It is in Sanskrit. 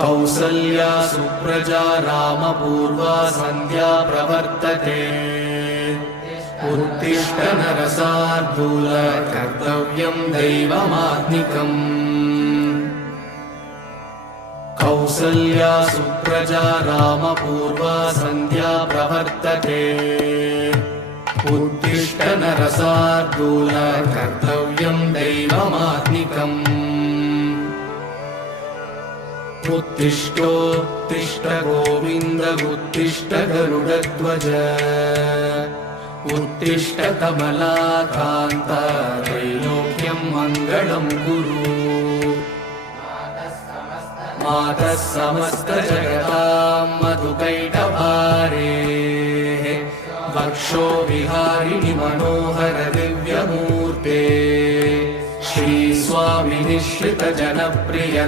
कौसल्या सुप्रजा रामपूर्वा सन्ध्या प्रवर्तते उत्तिष्ठ नरशार्दूल कर्तव्यं दैवमात्मिकम् कौसल्या सुप्रजा रामपूर्वा सन्ध्या प्रवर्तते उत्तिष्ठ नरशार्दूल कर्तव्यं दैवमात्मिकम् उत्तिष्ठोत्तिष्ठ गोविन्द उत्तिष्ठ गरुडध्वज उत्तिष्ठ कमलाकान्त त्रैलोक्यं मङ्गलं कुरु मातः समस्तजगतां मधुकैटभारे वक्षो विहारिणि मनोहर दिव्यमूर्ते श्रीस्वामिनिश्रित जनप्रिय